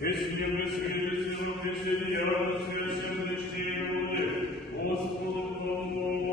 Если мы свидетельствуем присоединяться сердечные люди, Господу помолимся.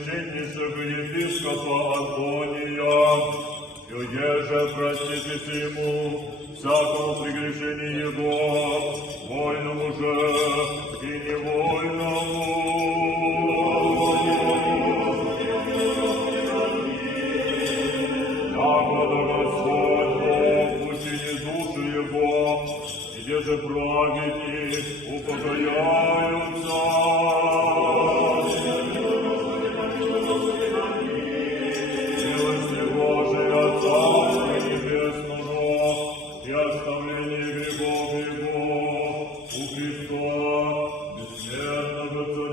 пресвященнейшего епископа Антония, и еже проститесь ему всякому прегрешению его, вольному же и невольному. Яко Господь Бог учини души его, где же праведни упокояются. Милости Божия Царства Небесного и оставление грехов его у Христа, бессмертного Царя.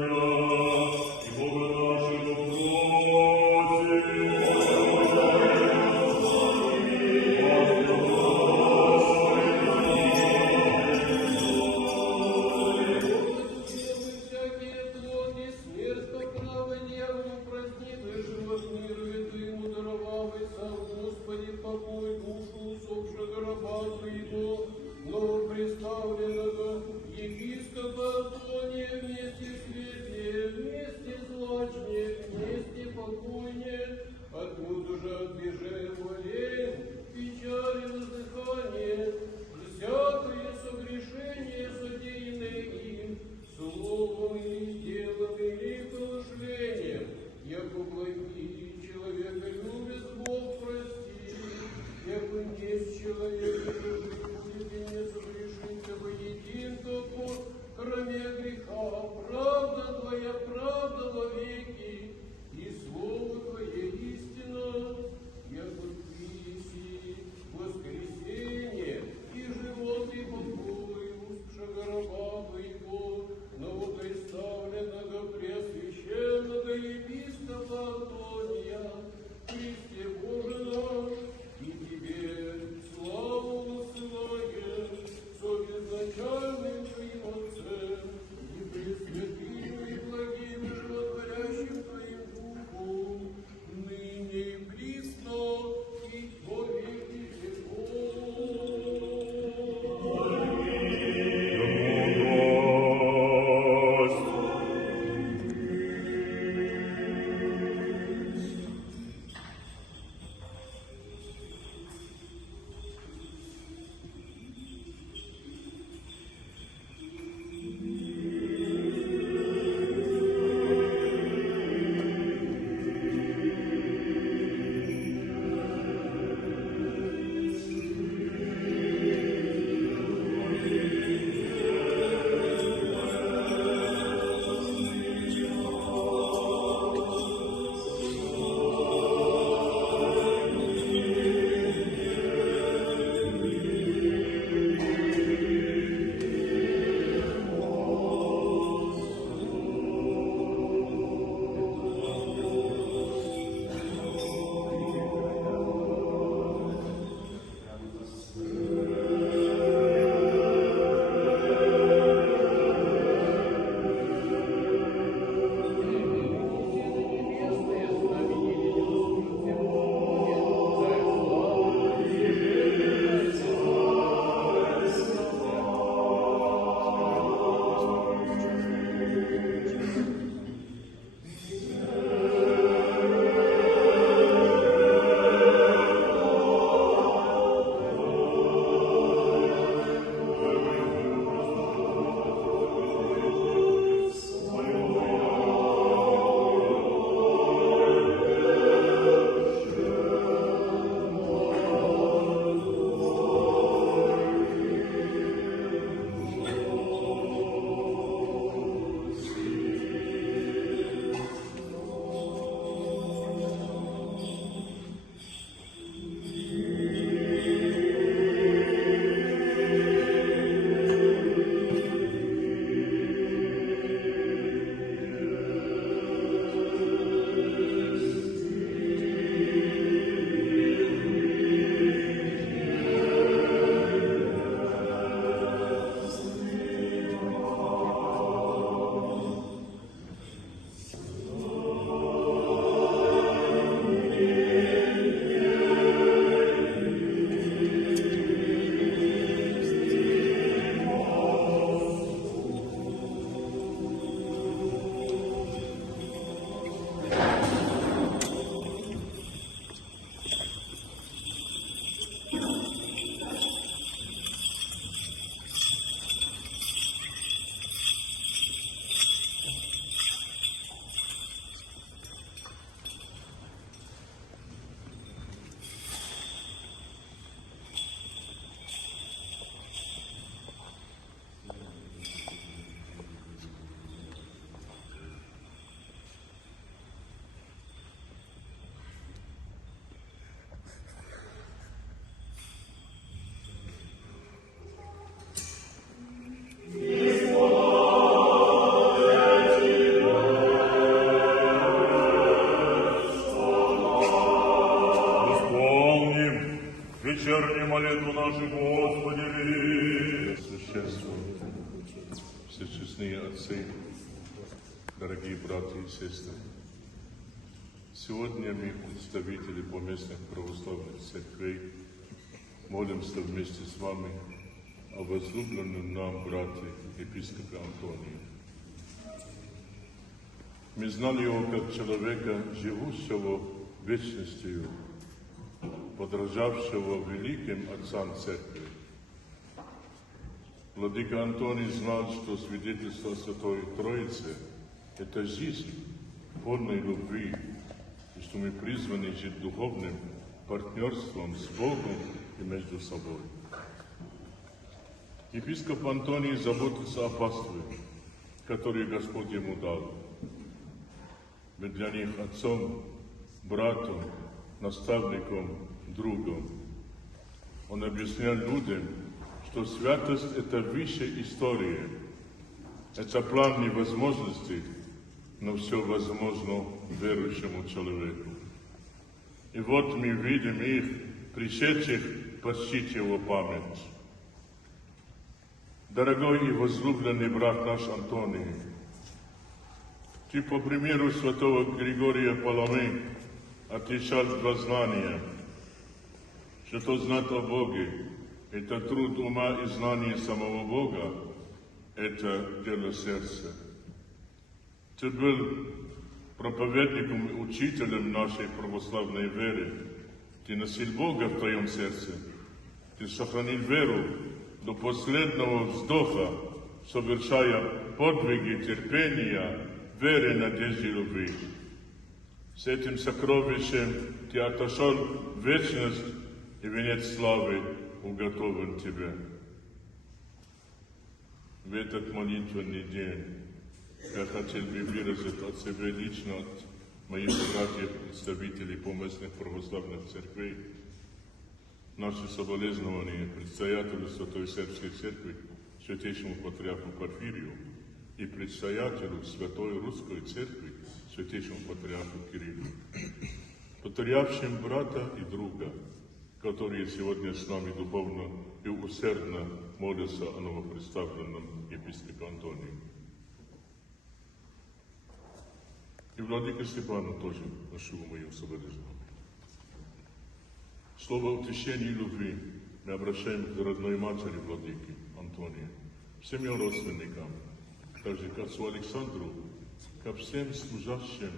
верни молитву нашу, Господи. Священство, всечестные отцы, дорогие братья и сестры, сегодня мы, представители поместных православных церквей, молимся вместе с вами о возлюбленном нам брате епископе Антонии. Мы знали его как человека, живущего вечностью, подражавшего великим отцам церкви. Владыка Антоний знал, что свидетельство Святой Троицы – это жизнь полной любви, и что мы призваны жить духовным партнерством с Богом и между собой. Епископ Антоний заботится о пастве, которую Господь ему дал. Быть для них отцом, братом, наставником, другом. Он объяснял людям, что святость – это высшая история, это план невозможностей, но все возможно верующему человеку. И вот мы видим их, пришедших почтить его память. Дорогой и возлюбленный брат наш Антоний, ты, по примеру святого Григория Паламы, отличал два знания, что знать о Боге – это труд ума и знание самого Бога, это дело сердца. Ты был проповедником и учителем нашей православной веры. Ты носил Бога в твоем сердце. Ты сохранил веру до последнего вздоха, совершая подвиги терпения, веры, надежды и любви. С этим сокровищем ты отошел в вечность, и венец славы уготован тебе. В этот молитвенный день я хотел бы выразить от себя лично, от моих братьев, представителей поместных православных церквей, наши соболезнования предстоятелю Святой Сербской Церкви, святейшему патриарху Порфирию, и предстоятелю Святой Русской Церкви, святейшему патриарху Кириллу, потерявшим брата и друга, которые сегодня с нами духовно и усердно молятся о новопредставленном епископе Антонии. И владыка Степану тоже ношу моим соболезнованием. Слово утешения и любви мы обращаем к родной матери владыки Антонии, всем ее родственникам, также к отцу Александру, ко всем служащим,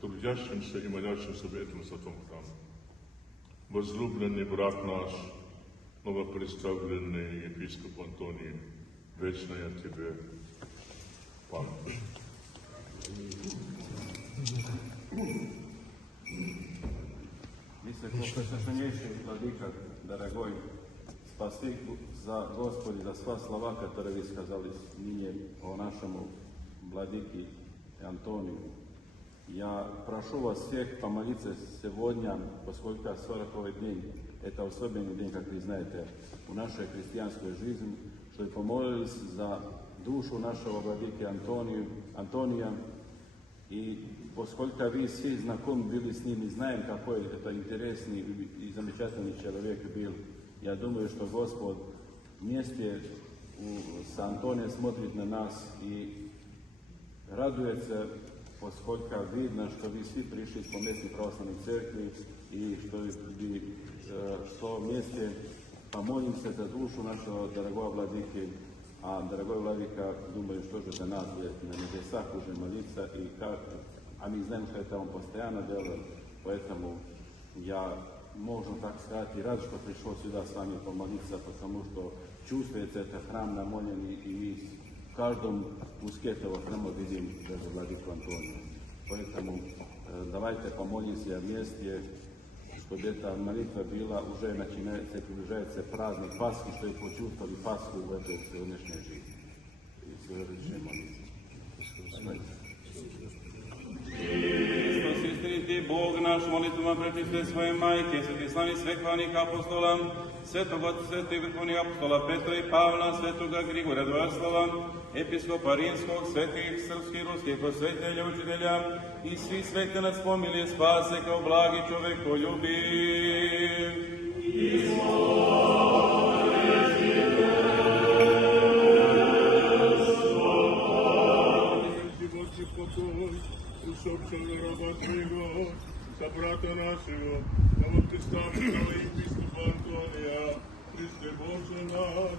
трудящимся и молящимся в этом святом храме. Возлюбленный брат наш, новопредставленный епископ Антоний, вечная тебе память. Высокопресвященнейший владыка, дорогой, спаси за Господи, за все слова, которые вы сказали ныне о нашему владыке Антонию. Я прошу вас всех помолиться сегодня, поскольку 40-й день – это особенный день, как вы знаете, в нашей христианской жизни, чтобы помолились за душу нашего владыки Антония. И поскольку вы все знакомы были с ним и знаем, какой это интересный и замечательный человек был, я думаю, что Господь вместе с Антонием смотрит на нас и радуется, поскольку видно, что вы все пришли с поместной православной церкви, и что вместе помолимся за душу нашего дорогого владыки. А дорогой владыка, думаю, что же за нас на небесах уже молиться, а мы знаем, что это он постоянно делает, поэтому я, можно так сказать, и рад, что пришел сюда с вами помолиться, потому что чувствуется это храм намоленный, и в каждом куске этого храма видим даже владыку Антония. Поэтому давайте помолимся вместе, чтобы эта молитва была, уже начинается, приближается праздник Пасхи, чтобы почувствовали Пасху в этой сегодняшней жизни. И сегодняшней молитве. Ти Бог наш, молитвama prečiste svoje majke, sveti slavi svekvanih apostola, svetog Otca, svetih vrhovnih apostola Petra i Pavla, svetoga Grigorija Dvojaslava, episkopa Rimskog, svetih srpskih, ruskih prosvetelja, učitelja i svi sveti nas pomili spase kao blagi čovekoljubiv. Божий покой, ушедшего раба Твоего, собрата нашего, а вот ты ставишь на епископа Антония, Христе Боже наш,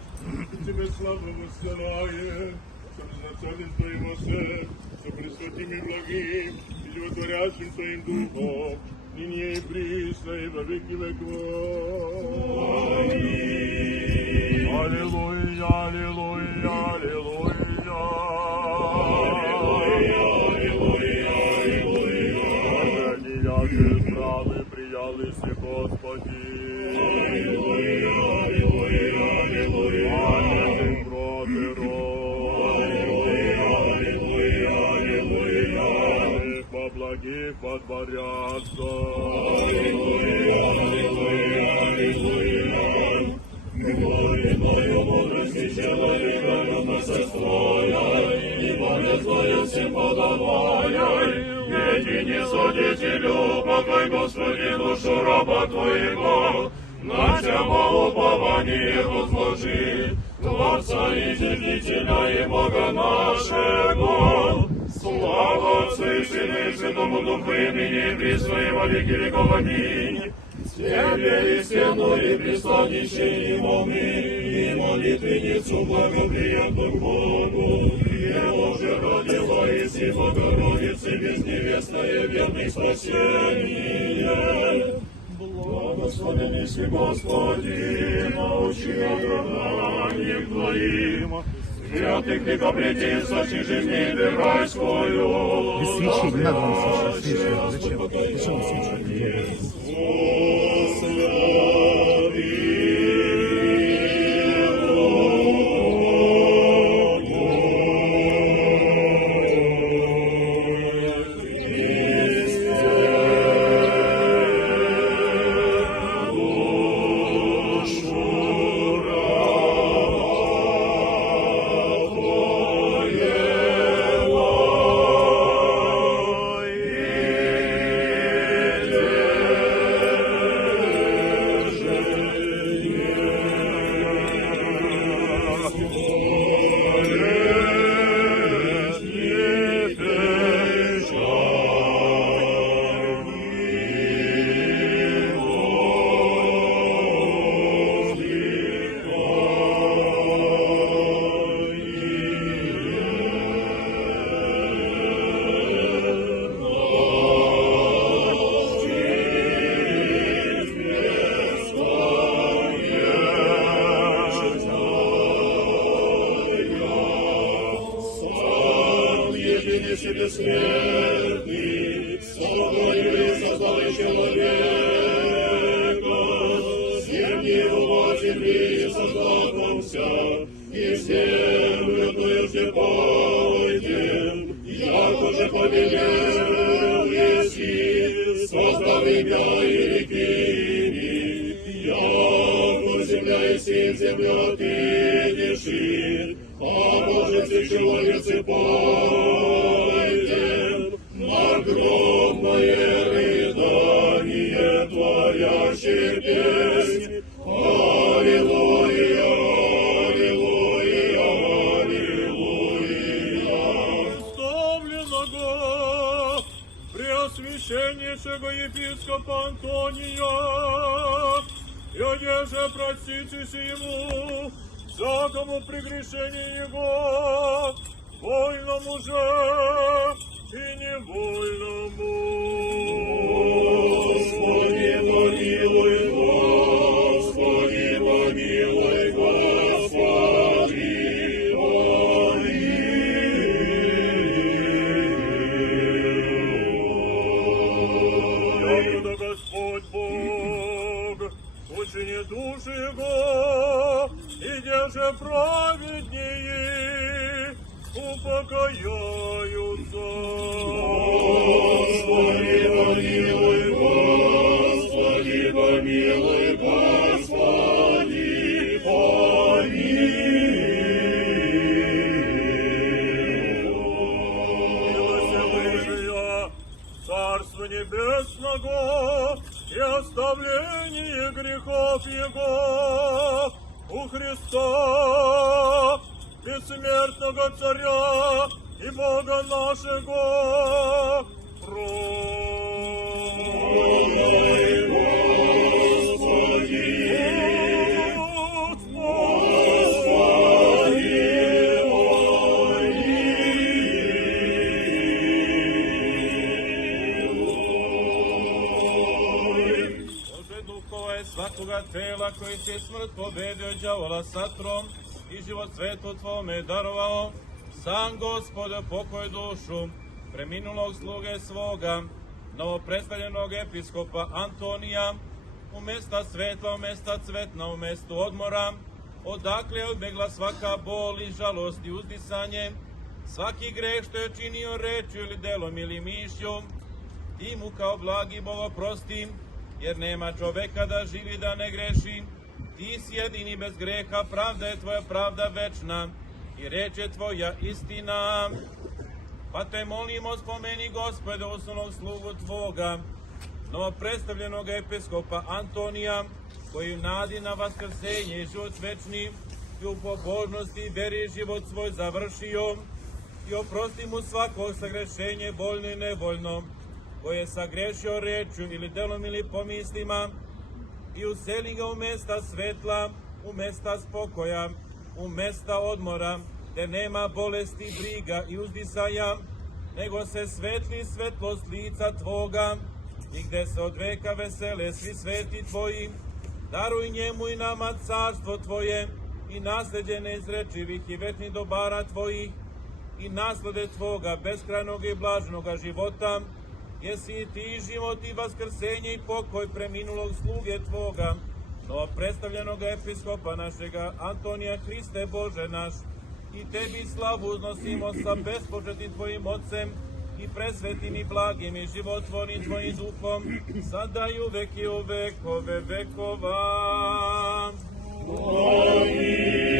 Тебе славу воссылаем, чтобы начален Твоего сердца, со пресвятым и благим, и животворящим Твоим Духом, ныне и присно, и во веки веков. Аллилуйя, аллилуйя, аллилуйя. Правы приялися, Господи. Аллилуйя, аллилуйя, аллилуйя. Аллилуйя, проти рог. Аллилуйя, аллилуйя, аллилуйя. По благих подборятся. Аллилуйя, аллилуйя, аллилуйя. Glory Твою мудрости человека на мастерствоя, и Бога Твою всем подавая. Едине Свидетелю, покой Господи, душу раба Твоего, на Тебя упование возложи, Творца и Тельнителя и Бога нашего. Слава Отцу и Сыну и Святому Духу, имени Христа и во веки веков. Аминь. Тебе и стену и пристанище и молны, и молитвенницу благоприятну к Богу. Его же родила Иси Богородицы безневестное верной спасение. Благословен си Господи, научи оправданием Твоим, святых Ты обрети, сочи жизни ты райскую. Без свечи, не надо вам свечи. Зачем? Зачем свечи? бессмертный, собой создал человека, всем его земли создавался, и землю тою же пойдем, як уже повелел еси, создал имя и реки, яко земля и син земля ты деши, а может и человецы пойдем, на громное рыдание творящий песнь. Аллилуйя, аллилуйя, аллилуйя. Ставленного преосвященнейшего епископа Антония, и одеже проститесь ему всякому прегрешению его, вольному же и невольному. Господи, помилуй, Господи, помилуй, Господи, помилуй. Якогда Господь Бог учини души его, и деже праведнее упокояются. Господи, помилуй, Господи, помилуй, Господи, помилуй. Милость Божия, Царство Небесное, небесного и оставление грехов Его у Христа, бессмертного Царя и Бога нашего. Svakoga tela koji će smrt pobedio đavola satrom i život svetu tvome darovao, sam Gospod pokoj dušu preminulog sluge svoga, novopredstavljenog episkopa Antonija, u mesta svetla, u mesta cvetna, u mestu odmora, odakle je odbegla svaka bol i žalost i uzdisanje, svaki greh što je činio rečju ili delom ili mišlju, ti mu kao blagi Bog oprosti, jer nema čoveka da živi da ne greši. Ti si jedini bez greha, pravda je tvoja pravda večna i reč je tvoja istina. Pa te molimo, spomeni Gospode osnovnog slugu tvoga, novopredstavljenog episkopa Antonija, koji nadi na vaskrsenje i život večni i u pobožnosti i veri život svoj završio, i oprosti mu svako sagrešenje voljno i nevoljno, koje je sagrešio rečju ili delom ili pomislima, i useli ga u mesta svetla, u mesta spokoja, u mesta odmora, gde nema bolesti, briga i uzdisaja, nego se svetli svetlost lica tvoga, i gde se od veka vesele svi sveti tvoji. Daruj njemu i nama carstvo tvoje i nasleđe neizrečivih i večnih dobara tvojih i naslade tvoga beskrajnog i blaženoga života, jesi i ti život i vaskrsenje i pokoj preminulog sluge tvoga, novopredstavljenog episkopa našega Antonija, Hriste Bože naš, i tebi slavu uznosimo sa bespočetnim tvojim ocem i presvetim i blagim i životvornim tvojim duhom, sada i uvek i u vekove vekova. Amin.